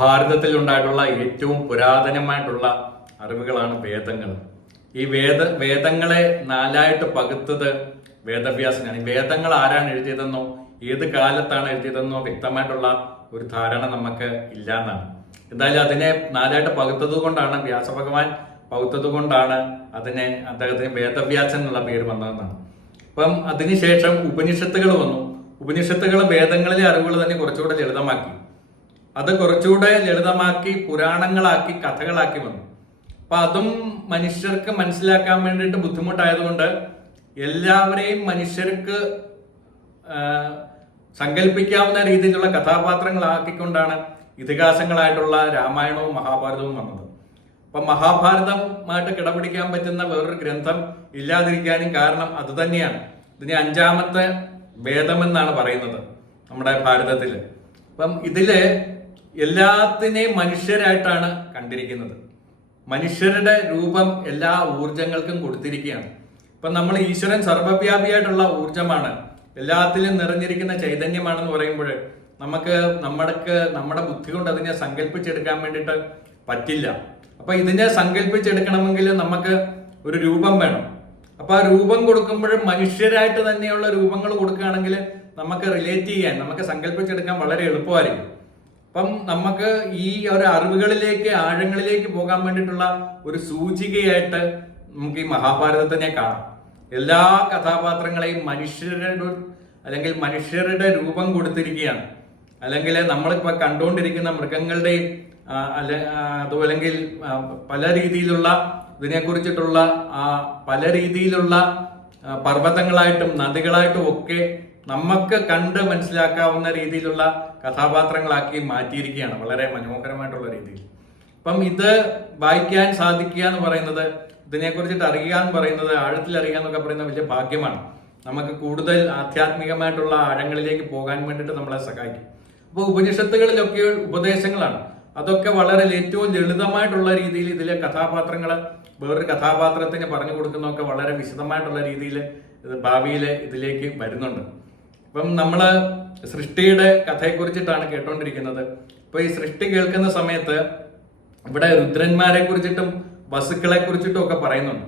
ഭാരതത്തിൽ ഉണ്ടായിട്ടുള്ള ഏറ്റവും പുരാതനമായിട്ടുള്ള അറിവുകളാണ് വേദങ്ങൾ. ഈ വേദങ്ങളെ നാലായിട്ട് പകുത്തത് വേദവ്യാസനാണ്. ഈ വേദങ്ങൾ ആരാണ് എഴുതിയതെന്നോ ഏത് കാലത്താണ് എഴുതിയതെന്നോ വ്യക്തമായിട്ടുള്ള ഒരു ധാരണ നമുക്ക് ഇല്ല എന്നാണ്. എന്തായാലും അതിനെ നാലായിട്ട് പകുത്തത് കൊണ്ടാണ്, വ്യാസഭഗവാൻ പകുത്തത് കൊണ്ടാണ് അദ്ദേഹത്തിന് വേദവ്യാസൻ എന്നുള്ള പേര് വന്നതെന്നാണ്. അപ്പം അതിനുശേഷം ഉപനിഷത്തുകൾ വന്നു. ഉപനിഷത്തുകൾ വേദങ്ങളിലെ അറിവുകൾ തന്നെ കുറച്ചുകൂടെ ലളിതമാക്കി. അത് കുറച്ചുകൂടെ ലളിതമാക്കി പുരാണങ്ങളാക്കി, കഥകളാക്കി വന്നു. അപ്പൊ അതും മനുഷ്യർക്ക് മനസ്സിലാക്കാൻ വേണ്ടിയിട്ട് ബുദ്ധിമുട്ടായതുകൊണ്ട് എല്ലാവരെയും മനുഷ്യർക്ക് സങ്കല്പിക്കാവുന്ന രീതിയിലുള്ള കഥാപാത്രങ്ങളാക്കിക്കൊണ്ടാണ് ഇതിഹാസങ്ങളായിട്ടുള്ള രാമായണവും മഹാഭാരതവും വന്നത്. അപ്പൊ മഹാഭാരതമായിട്ട് കിടപിടിക്കാൻ പറ്റുന്ന വേറൊരു ഗ്രന്ഥം ഇല്ലാതിരിക്കാനും കാരണം അത് തന്നെയാണ്. ഇതിനെ 5ാമത്തെ വേദമെന്നാണ് പറയുന്നത് നമ്മുടെ ഭാരതത്തില്. അപ്പം ഇതില് എല്ലാത്തിനെയും മനുഷ്യരായിട്ടാണ് കണ്ടിരിക്കുന്നത്. മനുഷ്യരുടെ രൂപം എല്ലാ ഊർജങ്ങൾക്കും കൊടുത്തിരിക്കുകയാണ്. ഇപ്പം നമ്മൾ ഈശ്വരൻ സർവ്വവ്യാപിയായിട്ടുള്ള ഊർജമാണ്, എല്ലാത്തിലും നിറഞ്ഞിരിക്കുന്ന ചൈതന്യമാണെന്ന് പറയുമ്പോൾ നമ്മുടെ ബുദ്ധി കൊണ്ട് അതിനെ സങ്കല്പിച്ചെടുക്കാൻ വേണ്ടിയിട്ട് പറ്റില്ല. അപ്പൊ ഇതിനെ സങ്കല്പിച്ചെടുക്കണമെങ്കിൽ നമുക്ക് ഒരു രൂപം വേണം. അപ്പൊ ആ രൂപം കൊടുക്കുമ്പോഴും മനുഷ്യരായിട്ട് തന്നെയുള്ള രൂപങ്ങൾ കൊടുക്കുകയാണെങ്കിൽ നമുക്ക് റിലേറ്റ് ചെയ്യാൻ, നമുക്ക് സങ്കല്പിച്ചെടുക്കാൻ വളരെ എളുപ്പമായിരിക്കും. അപ്പം നമുക്ക് ഈ ഒരു അറിവുകളിലേക്ക്, ആഴങ്ങളിലേക്ക് പോകാൻ വേണ്ടിയിട്ടുള്ള ഒരു സൂചികയായിട്ട് നമുക്ക് ഈ മഹാഭാരതത്തിനെ കാണാം. എല്ലാ കഥാപാത്രങ്ങളെയും മനുഷ്യരുടെ രൂപം കൊടുത്തിരിക്കുകയാണ്. അല്ലെങ്കിൽ നമ്മളിപ്പോൾ കണ്ടുകൊണ്ടിരിക്കുന്ന മൃഗങ്ങളുടെയും അതുമല്ലെങ്കിൽ പല രീതിയിലുള്ള ഇതിനെക്കുറിച്ചിട്ടുള്ള പല രീതിയിലുള്ള പർവ്വതങ്ങളായിട്ടും നദികളായിട്ടും ഒക്കെ നമുക്ക് കണ്ട് മനസ്സിലാക്കാവുന്ന രീതിയിലുള്ള കഥാപാത്രങ്ങളാക്കി മാറ്റിയിരിക്കുകയാണ്, വളരെ മനോഹരമായിട്ടുള്ള രീതിയിൽ. അപ്പം ഇത് വായിക്കാൻ സാധിക്കുക എന്ന് പറയുന്നത്, ഇതിനെക്കുറിച്ചിട്ട് അറിയുക എന്ന് പറയുന്നത്, ആഴത്തിൽ അറിയുക എന്നൊക്കെ പറയുന്നത് വലിയ ഭാഗ്യമാണ്. നമുക്ക് കൂടുതൽ ആധ്യാത്മികമായിട്ടുള്ള ആഴങ്ങളിലേക്ക് പോകാൻ വേണ്ടിയിട്ട് നമ്മളെ സഹായിക്കും. അപ്പോൾ ഉപനിഷത്തുകളിലൊക്കെ ഉപദേശങ്ങളാണ്. അതൊക്കെ വളരെ ഏറ്റവും ലളിതമായിട്ടുള്ള രീതിയിൽ ഇതിലെ കഥാപാത്രങ്ങൾ വേറൊരു കഥാപാത്രത്തിന് പറഞ്ഞു കൊടുക്കുന്നതൊക്കെ വളരെ വിശദമായിട്ടുള്ള രീതിയിൽ ഭാവിയിൽ ഇതിലേക്ക് വരുന്നുണ്ട്. ഇപ്പം നമ്മൾ സൃഷ്ടിയുടെ കഥയെക്കുറിച്ചിട്ടാണ് കേട്ടോണ്ടിരിക്കുന്നത്. ഇപ്പൊ ഈ സൃഷ്ടി കേൾക്കുന്ന സമയത്ത് ഇവിടെ രുദ്രന്മാരെ കുറിച്ചിട്ടും വസുക്കളെ കുറിച്ചിട്ടും ഒക്കെ പറയുന്നുണ്ട്.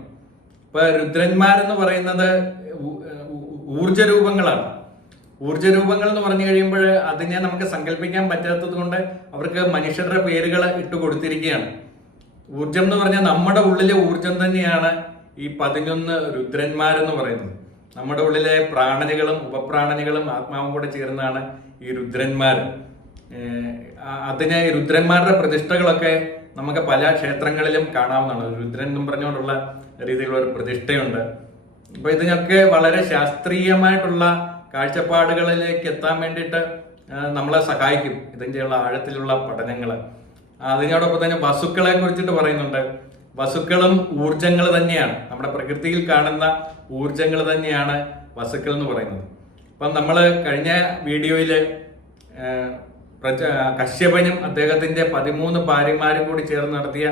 ഇപ്പൊ രുദ്രന്മാരെന്ന് പറയുന്നത് ഊർജരൂപങ്ങളാണ്. ഊർജരൂപങ്ങൾ എന്ന് പറഞ്ഞു കഴിയുമ്പോൾ അതിനെ നമുക്ക് സങ്കല്പിക്കാൻ പറ്റാത്തത് കൊണ്ട് അവർക്ക് മനുഷ്യരുടെ പേരുകൾ ഇട്ട് കൊടുത്തിരിക്കുകയാണ്. ഊർജം എന്ന് പറഞ്ഞാൽ നമ്മുടെ ഉള്ളിലെ ഊർജം തന്നെയാണ് ഈ 11 രുദ്രന്മാരെന്ന് പറയുന്നത്. നമ്മുടെ ഉള്ളിലെ പ്രാണനുകളും ഉപപ്രാണനുകളും ആത്മാവും കൂടെ ചേർന്നാണ് ഈ രുദ്രന്മാർ. രുദ്രന്മാരുടെ പ്രതിഷ്ഠകളൊക്കെ നമുക്ക് പല ക്ഷേത്രങ്ങളിലും കാണാവുന്നതാണ്. രുദ്രൻ എന്നും പറഞ്ഞുകൊണ്ടുള്ള രീതിയിലുള്ള ഒരു പ്രതിഷ്ഠയുണ്ട്. അപ്പൊ ഇതിനൊക്കെ വളരെ ശാസ്ത്രീയമായിട്ടുള്ള കാഴ്ചപ്പാടുകളിലേക്ക് എത്താൻ വേണ്ടിയിട്ട് നമ്മളെ സഹായിക്കും ഇതിൻ്റെയുള്ള ആഴത്തിലുള്ള പഠനങ്ങൾ. അതിനോടൊപ്പം തന്നെ വസുക്കളെ കുറിച്ചിട്ട് പറയുന്നുണ്ട്. വസുക്കളും ഊർജങ്ങൾ തന്നെയാണ്, നമ്മുടെ പ്രകൃതിയിൽ കാണുന്ന ഊർജങ്ങൾ തന്നെയാണ് വസുക്കൾ എന്ന് പറയുന്നത്. അപ്പം നമ്മൾ കഴിഞ്ഞ വീഡിയോയിൽ കശ്യപനും അദ്ദേഹത്തിന്റെ 13 ഭാര്യമാരും കൂടി ചേർന്ന് നടത്തിയ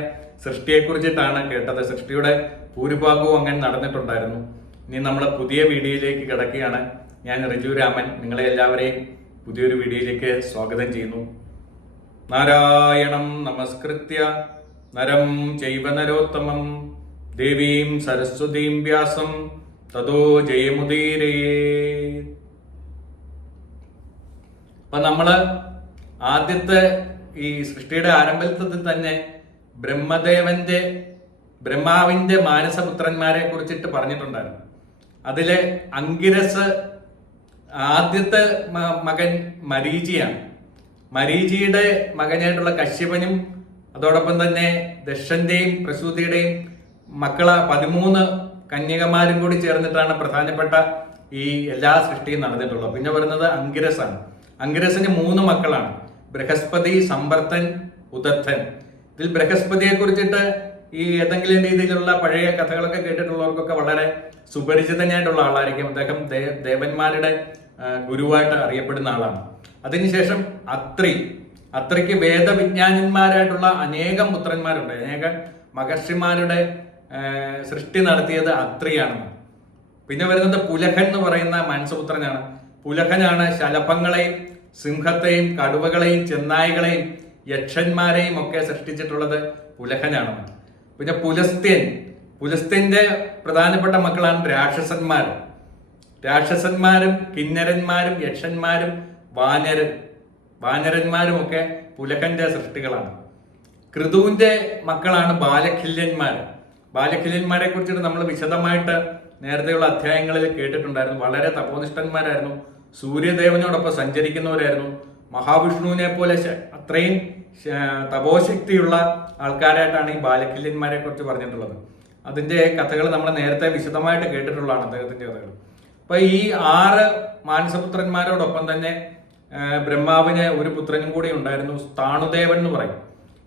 സൃഷ്ടിയെ കുറിച്ചിട്ടാണ് കേട്ടത്. സൃഷ്ടിയുടെ ഭൂരിഭാഗവും അങ്ങനെ നടന്നിട്ടുണ്ടായിരുന്നു. ഇനി നമ്മൾ പുതിയ വീഡിയോയിലേക്ക് കിടക്കുകയാണ്. ഞാൻ റിജു രാമൻ നിങ്ങളെ എല്ലാവരെയും പുതിയൊരു വീഡിയോയിലേക്ക് സ്വാഗതം ചെയ്യുന്നു. നാരായണം നമസ്കൃത്യ നരം ചൈവ നരോത്തമം ദേവീം സരസ്വതീം വ്യാസം തതോ ജയമുദീരേ. അപ്പൊ നമ്മള് ആദ്യത്തെ ഈ സൃഷ്ടിയുടെ ആരംഭത്തിൽ തന്നെ ബ്രഹ്മാവിന്റെ മാനസപുത്രന്മാരെ കുറിച്ചിട്ട് പറഞ്ഞിട്ടുണ്ടായിരുന്നു. അതിലെ അങ്കിരസ് ആദ്യത്തെ മകൻ മരീചിയാണ്. മരീചിയുടെ മകനായിട്ടുള്ള കശ്യപനും അതോടൊപ്പം തന്നെ ദക്ഷന്റെയും പ്രസൂതിയുടെയും മക്കളെ 13 കന്യകമാരും കൂടി ചേർന്നിട്ടാണ് പ്രധാനപ്പെട്ട ഈ എല്ലാ സൃഷ്ടിയും നടന്നിട്ടുള്ളത്. പിന്നെ വരുന്നത് അങ്കിരസാണ്. അങ്കിരസിന് 3 മക്കളാണ്, ബൃഹസ്പതി, സമ്പർത്തൻ, ഉദത്തൻ. ഇതിൽ ബൃഹസ്പതിയെ കുറിച്ചിട്ട് ഈ ഏതെങ്കിലും രീതിയിലുള്ള പഴയ കഥകളൊക്കെ കേട്ടിട്ടുള്ളവർക്കൊക്കെ വളരെ സുപരിചിതനായിട്ടുള്ള ആളായിരിക്കും. അദ്ദേഹം ദേവന്മാരുടെ ഗുരുവായിട്ട് അറിയപ്പെടുന്ന ആളാണ്. അതിനുശേഷം അത്രിക്ക് വേദവിജ്ഞാനന്മാരായിട്ടുള്ള അനേകം പുത്രന്മാരുണ്ട്. അനേകം മഹർഷിമാരുടെ സൃഷ്ടി നടത്തിയത് അത്രിയാണ്. പിന്നെ വരുന്നത് പുലഹൻ എന്ന് പറയുന്ന മാനസപുത്രനാണ്. പുലഹനാണ് ശലഭങ്ങളെയും സിംഹത്തെയും കടുവകളെയും ചെന്നായ്കളെയും യക്ഷന്മാരെയും ഒക്കെ സൃഷ്ടിച്ചിട്ടുള്ളത് പുലഹനാണ്. പിന്നെ പുലസ്ത്യന്റെ പ്രധാനപ്പെട്ട മക്കളാണ് രാക്ഷസന്മാരും കിന്നരന്മാരും യക്ഷന്മാരും വാനരന്മാരും ഒക്കെ പുലഹന്റെ സൃഷ്ടികളാണ്. ക്രിതുവിന്റെ മക്കളാണ് ബാലഖില്യന്മാരെ കുറിച്ചിട്ട് നമ്മൾ വിശദമായിട്ട് നേരത്തെയുള്ള അധ്യായങ്ങളിൽ കേട്ടിട്ടുണ്ടായിരുന്നു. വളരെ തപോനിഷ്ഠന്മാരായിരുന്നു, സൂര്യദേവനോടൊപ്പം സഞ്ചരിക്കുന്നവരായിരുന്നു, മഹാവിഷ്ണുവിനെ പോലെ അത്രയും തപോശക്തിയുള്ള ആൾക്കാരായിട്ടാണ് ഈ ബാലഖില്യന്മാരെ കുറിച്ച് പറഞ്ഞിട്ടുള്ളത്. അതിന്റെ കഥകൾ നമ്മൾ നേരത്തെ വിശദമായിട്ട് കേട്ടിട്ടുള്ളതാണ്, അദ്ദേഹത്തിന്റെ കഥകൾ. അപ്പൊ ഈ 6 മാനസപുത്രന്മാരോടൊപ്പം തന്നെ ബ്രഹ്മാവിന് ഒരു പുത്രനും കൂടി ഉണ്ടായിരുന്നു, സ്ഥാണുദേവൻ എന്ന് പറയും.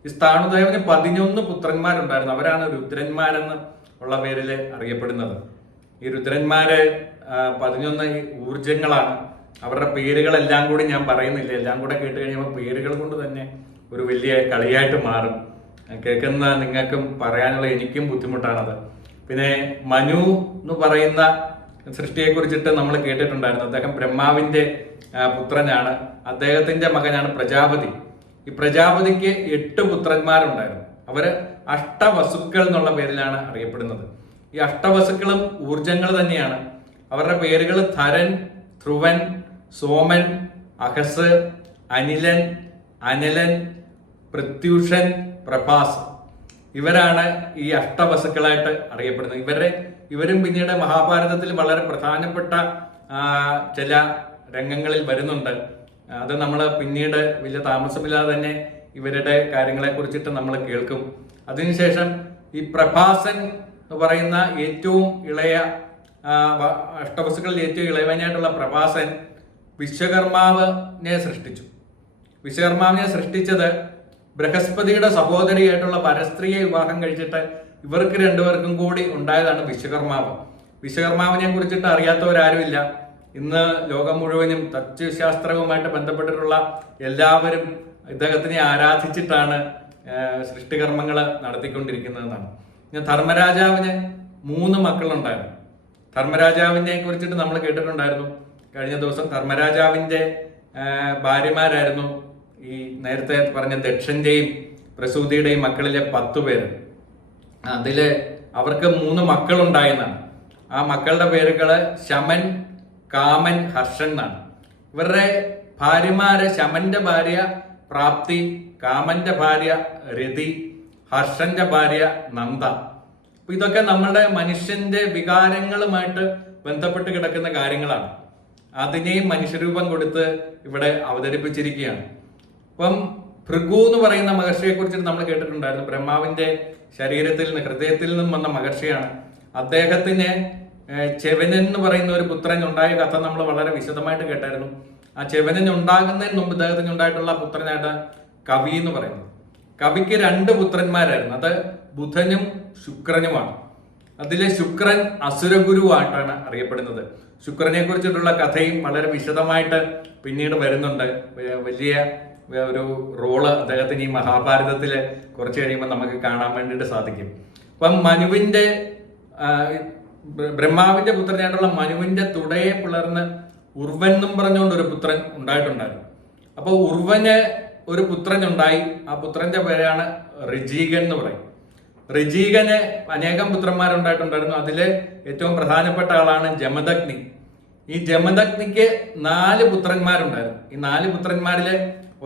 ഈ സ്ഥാണുദേവന് 11 പുത്രന്മാരുണ്ടായിരുന്നു. അവരാണ് രുദ്രന്മാരെന്ന് ഉള്ള പേരിൽ അറിയപ്പെടുന്നത്. ഈ രുദ്രന്മാര് 11 ഊർജങ്ങളാണ്. അവരുടെ പേരുകളെല്ലാം കൂടി ഞാൻ പറയുന്നില്ല, എല്ലാം കൂടെ കേട്ട് കഴിയുമ്പോൾ പേരുകൾ കൊണ്ട് തന്നെ ഒരു വലിയ കളിയായിട്ട് മാറും. കേൾക്കുന്ന നിങ്ങൾക്കും പറയാനുള്ള എനിക്കും ബുദ്ധിമുട്ടാണത്. പിന്നെ മനു എന്ന് പറയുന്ന സൃഷ്ടിയെ കുറിച്ചിട്ട് നമ്മൾ കേട്ടിട്ടുണ്ടായിരുന്നു. അദ്ദേഹം ബ്രഹ്മാവിന്റെ പുത്രനാണ്. അദ്ദേഹത്തിന്റെ മകനാണ് പ്രജാപതി. ഈ പ്രജാപതിക്ക് 8 പുത്രന്മാരുണ്ടായിരുന്നു. അവര് അഷ്ടവസുക്കൾ എന്നുള്ള പേരിലാണ് അറിയപ്പെടുന്നത്. ഈ അഷ്ടവസുക്കളും ഊർജങ്ങൾ തന്നെയാണ്. അവരുടെ പേരുകൾ ധരൻ, ധ്രുവൻ, സോമൻ, അഹസ്, അനിലൻ, അനലൻ, പ്രത്യൂഷൻ, പ്രഭാസ്. ഇവരാണ് ഈ അഷ്ടവസുക്കളായിട്ട് അറിയപ്പെടുന്നത്. ഇവരും പിന്നീട് മഹാഭാരതത്തിൽ വളരെ പ്രധാനപ്പെട്ട ചില രംഗങ്ങളിൽ വരുന്നുണ്ട്. അത് നമ്മൾ പിന്നീട് വലിയ താമസമില്ലാതെ തന്നെ ഇവരുടെ കാര്യങ്ങളെ കുറിച്ചിട്ട് നമ്മൾ കേൾക്കും. അതിനുശേഷം ഈ പ്രഭാസൻ എന്ന് പറയുന്ന ഏറ്റവും ഇളയ അഷ്ടവസുക്കളിൽ ഏറ്റവും ഇളയവനായിട്ടുള്ള പ്രഭാസൻ വിശ്വകർമാവിനെ സൃഷ്ടിച്ചത് ബൃഹസ്പതിയുടെ സഹോദരിയായിട്ടുള്ള പരസ്ത്രീയെ വിവാഹം കഴിച്ചിട്ട് ഇവർക്ക് 2 പേർക്കും കൂടി ഉണ്ടായതാണ് വിശ്വകർമാവിനെ കുറിച്ചിട്ട് അറിയാത്തവരാരുമില്ല. ഇന്ന് ലോകം മുഴുവനും തച്ചുശാസ്ത്രവുമായിട്ട് ബന്ധപ്പെട്ടിട്ടുള്ള എല്ലാവരും ഇദ്ദേഹത്തിനെ ആരാധിച്ചിട്ടാണ് സൃഷ്ടികർമ്മങ്ങൾ നടത്തിക്കൊണ്ടിരിക്കുന്നതെന്നാണ്. ധർമ്മരാജാവിന് 3 മക്കളുണ്ടായിരുന്നു. ധർമ്മരാജാവിനെ കുറിച്ചിട്ട് നമ്മൾ കേട്ടിട്ടുണ്ടായിരുന്നു കഴിഞ്ഞ ദിവസം. ധർമ്മരാജാവിന്റെ ഭാര്യമാരായിരുന്നു ഈ നേരത്തെ പറഞ്ഞ ദക്ഷന്റെയും പ്രസൂതിയുടെയും മക്കളിലെ 10 പേര്. അതില് അവർക്ക് 3 മക്കളുണ്ടായെന്നാണ്. ആ മക്കളുടെ പേരുകള് ശമൻ, കാമൻ, ഹർഷൻ എന്നാണ്. ഇവരുടെ ഭാര്യമാര് ശമന്റെ ഭാര്യ പ്രാപ്തി, കാമന്റെ ഭാര്യ രതി, ഹർഷന്റെ ഭാര്യ നന്ദ. അപ്പൊ ഇതൊക്കെ നമ്മളുടെ മനുഷ്യന്റെ വികാരങ്ങളുമായിട്ട് ബന്ധപ്പെട്ട് കിടക്കുന്ന കാര്യങ്ങളാണ്. അതിനെയും മനുഷ്യരൂപം കൊടുത്ത് ഇവിടെ അവതരിപ്പിച്ചിരിക്കുകയാണ്. അപ്പം ഭൃഗു എന്ന് പറയുന്ന മഹർഷിയെ കുറിച്ചിട്ട് നമ്മൾ കേട്ടിട്ടുണ്ടായിരുന്നു. ബ്രഹ്മാവിന്റെ ശരീരത്തിൽ നിന്ന് ഹൃദയത്തിൽ നിന്നും വന്ന മഹർഷിയാണ്. അദ്ദേഹത്തിന് ചെവനൻ എന്ന് പറയുന്ന ഒരു പുത്രൻ ഉണ്ടായ കഥ നമ്മൾ വളരെ വിശദമായിട്ട് കേട്ടായിരുന്നു. ആ ചെവനൻ ഉണ്ടാകുന്നതിന് മുമ്പ് ഇദ്ദേഹത്തിന് ഉണ്ടായിട്ടുള്ള പുത്രനായിട്ട് കവി എന്ന് പറയുന്നത്. കവിക്ക് 2 പുത്രന്മാരായിരുന്നു. അത് ബുധനും ശുക്രനുമാണ്. അതിലെ ശുക്രൻ അസുരഗുരുവായിട്ടാണ് അറിയപ്പെടുന്നത്. ശുക്രനെ കുറിച്ചിട്ടുള്ള കഥയും വളരെ വിശദമായിട്ട് പിന്നീട് വരുന്നുണ്ട്. വലിയ ഒരു റോള് അദ്ദേഹത്തിന് ഈ മഹാഭാരതത്തില് കുറച്ച് കഴിയുമ്പോൾ നമുക്ക് കാണാൻ വേണ്ടിയിട്ട് സാധിക്കും. അപ്പം ബ്രഹ്മാവിന്റെ പുത്രനായിട്ടുള്ള മനുവിന്റെ തുടയെ പിളർന്ന് ഉർവൻ എന്നും പറഞ്ഞുകൊണ്ട് ഒരു പുത്രൻ ഉണ്ടായിട്ടുണ്ടായിരുന്നു. അപ്പൊ ഉർവന് ഒരു പുത്രൻ ഉണ്ടായി. ആ പുത്രന്റെ പേരാണ് ഋജീകൻ എന്ന് പറയും. ഋജീകന് അനേകം പുത്രന്മാരുണ്ടായിട്ടുണ്ടായിരുന്നു. അതില് ഏറ്റവും പ്രധാനപ്പെട്ട ആളാണ് ജമദഗ്നി. ഈ ജമദഗ്നിക്ക് 4 പുത്രന്മാരുണ്ടായിരുന്നു. ഈ 4 പുത്രന്മാരില്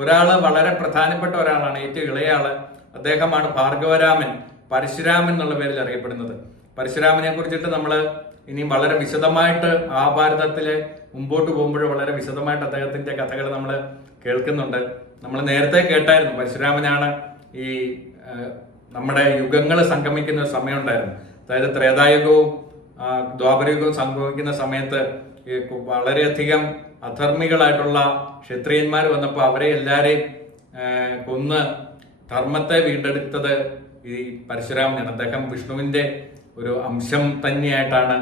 ഒരാള് വളരെ പ്രധാനപ്പെട്ട ഒരാളാണ്, ഏറ്റവും ഇളയ ആള്. അദ്ദേഹമാണ് ഭാർഗവരാമൻ, പരശുരാമൻ എന്നുള്ള പേരിൽ അറിയപ്പെടുന്നത്. പരശുരാമനെ കുറിച്ചിട്ട് നമ്മൾ ഇനിയും വളരെ വിശദമായിട്ട് മഹാഭാരതത്തില് മുമ്പോട്ട് പോകുമ്പോൾ വളരെ വിശദമായിട്ട് അദ്ദേഹത്തിന്റെ കഥകൾ നമ്മൾ കേൾക്കുന്നുണ്ട്. നമ്മൾ നേരത്തെ കേട്ടായിരുന്നു പരശുരാമനാണ് ഈ നമ്മുടെ യുഗങ്ങൾ സംഗമിക്കുന്ന ഒരു സമയം ഉണ്ടായിരുന്നു. അതായത് ത്രേതായുഗവും ദ്വാപരയുഗവും സംഭവിക്കുന്ന സമയത്ത് വളരെയധികം അധർമ്മികളായിട്ടുള്ള ക്ഷത്രിയന്മാർ വന്നപ്പോൾ അവരെ എല്ലാരെയും കൊന്ന് ധർമ്മത്തെ വീണ്ടെടുത്തത് ഈ പരശുരാമനാണ്. അദ്ദേഹം വിഷ്ണുവിന്റെ ഒരു അംശം തന്നെയായിട്ടാണ്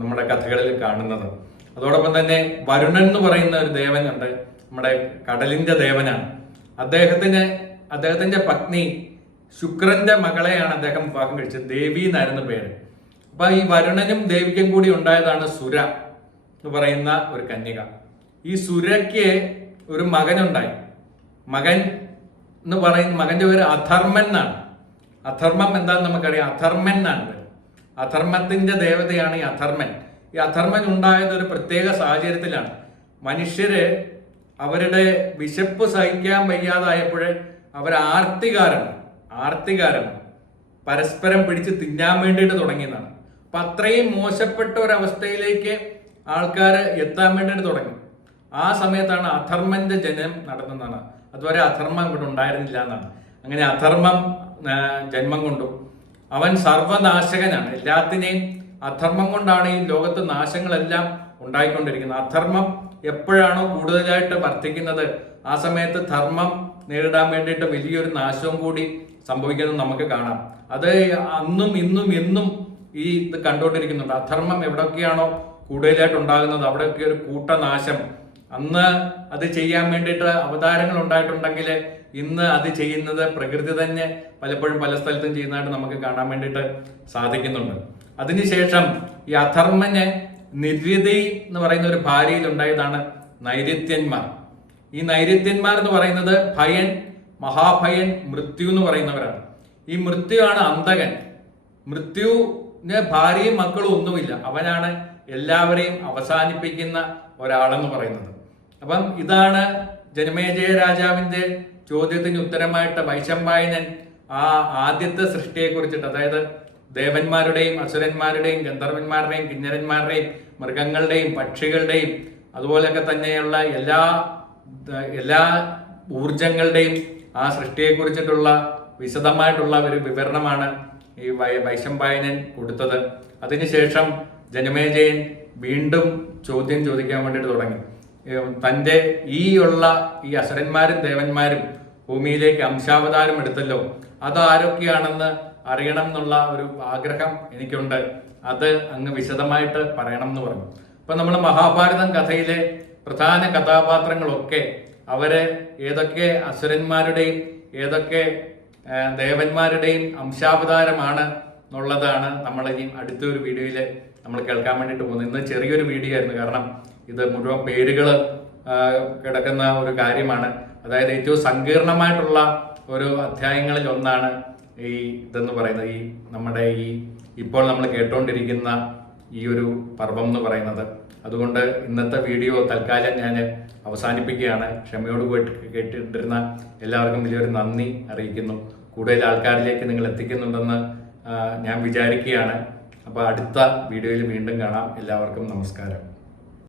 നമ്മുടെ കഥകളിൽ കാണുന്നത്. അതോടൊപ്പം തന്നെ വരുണൻ എന്ന് പറയുന്ന ഒരു ദേവനുണ്ട്, നമ്മുടെ കടലിന്റെ ദേവനാണ്. അദ്ദേഹത്തിന്റെ പത്നി ശുക്രന്റെ മകളെയാണ് അദ്ദേഹം വിവാഹം കഴിച്ചത്. ദേവി എന്നായിരുന്നു പേര്. അപ്പൊ ഈ വരുണനും ദേവിക്കും കൂടി ഉണ്ടായതാണ് സുര എന്ന് പറയുന്ന ഒരു കന്യക. ഈ സുരയ്ക്ക് ഒരു മകനുണ്ടായി. മകൻ എന്ന് പറയുന്ന മകന്റെ പേര് അധർമ്മൻ എന്നാണ്. അധർമ്മം എന്താണെന്ന് നമുക്കറിയാം. അധർമ്മൻ എന്നാണ്. അധർമ്മത്തിന്റെ ദേവതയാണ് ഈ അധർമ്മൻ. ഈ അധർമ്മൻ ഉണ്ടായത് ഒരു പ്രത്യേക സാഹചര്യത്തിലാണ്. മനുഷ്യര് അവരുടെ വിശപ്പ് സഹിക്കാൻ വയ്യാതായപ്പോൾ അവർ ആർത്തികാരം പരസ്പരം പിടിച്ച് തിന്നാൻ വേണ്ടിയിട്ട് തുടങ്ങിയതാണ്. അപ്പൊ അത്രയും മോശപ്പെട്ട ഒരവസ്ഥയിലേക്ക് ആൾക്കാർ എത്താൻ വേണ്ടിയിട്ട് തുടങ്ങി. ആ സമയത്താണ് അധർമ്മന്റെ ജനനം നടന്നതാണ്. അതുവരെ അധർമ്മം ഇവിടെ ഉണ്ടായിരുന്നില്ല എന്നാണ്. അങ്ങനെ അധർമ്മം ജന്മം കൊണ്ടു. അവൻ സർവനാശകനാണ്. എല്ലാത്തിനെയും അധർമ്മം കൊണ്ടാണ് ഈ ലോകത്ത് നാശങ്ങളെല്ലാം ഉണ്ടായിക്കൊണ്ടിരിക്കുന്നത്. അധർമ്മം എപ്പോഴാണോ കൂടുതലായിട്ട് വർദ്ധിക്കുന്നത് ആ സമയത്ത് ധർമ്മം നേരിടാൻ വേണ്ടിയിട്ട് വലിയൊരു നാശവും കൂടി സംഭവിക്കുന്നത് നമുക്ക് കാണാം. അത് അന്നും ഇന്നും എന്നും ഈ ഇത് കണ്ടുകൊണ്ടിരിക്കുന്നുണ്ട്. അധർമ്മം എവിടെയൊക്കെയാണോ കൂടുതലായിട്ട് ഉണ്ടാകുന്നത് അവിടെയൊക്കെ ഒരു കൂട്ടനാശം. അന്ന് അത് ചെയ്യാൻ വേണ്ടിയിട്ട് അവതാരങ്ങൾ ഉണ്ടായിട്ടുണ്ടെങ്കിൽ ഇന്ന് അത് ചെയ്യുന്നത് പ്രകൃതി തന്നെ പലപ്പോഴും പല സ്ഥലത്തും ചെയ്യുന്നതായിട്ട് നമുക്ക് കാണാൻ വേണ്ടിയിട്ട് സാധിക്കുന്നുണ്ട്. അതിനുശേഷം ഈ അധർമ്മന് നിര്യതി എന്ന് പറയുന്ന ഒരു ഭാര്യയിൽ ഉണ്ടായതാണ് നൈര്യത്യന്മാർ. ഈ നൈര്യത്യന്മാർ എന്ന് പറയുന്നത് ഭയൻ, മഹാഭയൻ, മൃത്യു എന്ന് പറയുന്നവരാണ്. ഈ മൃത്യുവാണ് അന്തകൻ. മൃത്യുവിന് ഭാര്യയും മക്കളും ഒന്നുമില്ല. അവനാണ് എല്ലാവരെയും അവസാനിപ്പിക്കുന്ന ഒരാളെന്ന് പറയുന്നത്. അപ്പം ഇതാണ് ജനമേജയ രാജാവിന്റെ ചോദ്യത്തിന് ഉത്തരമായിട്ട് വൈശമ്പായനൻ ആ ആദ്യത്തെ സൃഷ്ടിയെ കുറിച്ചിട്ട്, അതായത് ദേവന്മാരുടെയും അസുരന്മാരുടെയും ഗന്ധർവന്മാരുടെയും കിന്നരന്മാരുടെയും മൃഗങ്ങളുടെയും പക്ഷികളുടെയും അതുപോലെയൊക്കെ തന്നെയുള്ള എല്ലാ ഊർജങ്ങളുടെയും ആ സൃഷ്ടിയെ കുറിച്ചിട്ടുള്ള വിശദമായിട്ടുള്ള ഒരു വിവരണമാണ് ഈ വൈശമ്പായനൻ കൊടുത്തത്. അതിനുശേഷം ജനമേജയൻ വീണ്ടും ചോദ്യം ചോദിക്കാൻ വേണ്ടിയിട്ട് തുടങ്ങി. തൻ്റെ ഈ അസുരന്മാരും ദേവന്മാരും ഭൂമിയിലേക്ക് അംശാവതാരം എടുത്തല്ലോ, അതാരൊക്കെയാണെന്ന് അറിയണം എന്നുള്ള ഒരു ആഗ്രഹം എനിക്കുണ്ട്. അത് അങ്ങ് വിശദമായിട്ട് പറയണം എന്ന് പറഞ്ഞു. അപ്പൊ നമ്മൾ മഹാഭാരതം കഥയിലെ പ്രധാന കഥാപാത്രങ്ങളൊക്കെ അവര് ഏതൊക്കെ അസുരന്മാരുടെയും ഏതൊക്കെ ദേവന്മാരുടെയും അംശാവതാരമാണ് എന്നുള്ളതാണ് നമ്മൾ ഇനി അടുത്തൊരു വീഡിയോയിൽ നമ്മൾ കേൾക്കാൻ വേണ്ടിയിട്ട് പോകുന്നത്. ഇന്ന് ചെറിയൊരു വീഡിയോ ആയിരുന്നു, കാരണം ഇത് മുഴുവൻ പേരുകൾ കിടക്കുന്ന ഒരു കാര്യമാണ്. അതായത് ഏറ്റവും സങ്കീർണമായിട്ടുള്ള ഒരു അധ്യായങ്ങളിൽ ഒന്നാണ് ഈ ഇതെന്ന് പറയുന്നത്, ഈ നമ്മുടെ ഇപ്പോൾ നമ്മൾ കേട്ടുകൊണ്ടിരിക്കുന്ന ഈ ഒരു പർവം എന്ന് പറയുന്നത്. അതുകൊണ്ട് ഇന്നത്തെ വീഡിയോ തൽക്കാലം ഞാൻ അവസാനിപ്പിക്കുകയാണ്. ക്ഷമയോട് കേട്ടിട്ടിരുന്ന എല്ലാവർക്കും വലിയൊരു നന്ദി അറിയിക്കുന്നു. കൂടുതൽ ആൾക്കാരിലേക്ക് നിങ്ങൾ എത്തിക്കുന്നുണ്ടെന്ന് ഞാൻ വിചാരിക്കുകയാണ്. അപ്പോൾ അടുത്ത വീഡിയോയിൽ വീണ്ടും കാണാം. എല്ലാവർക്കും നമസ്കാരം.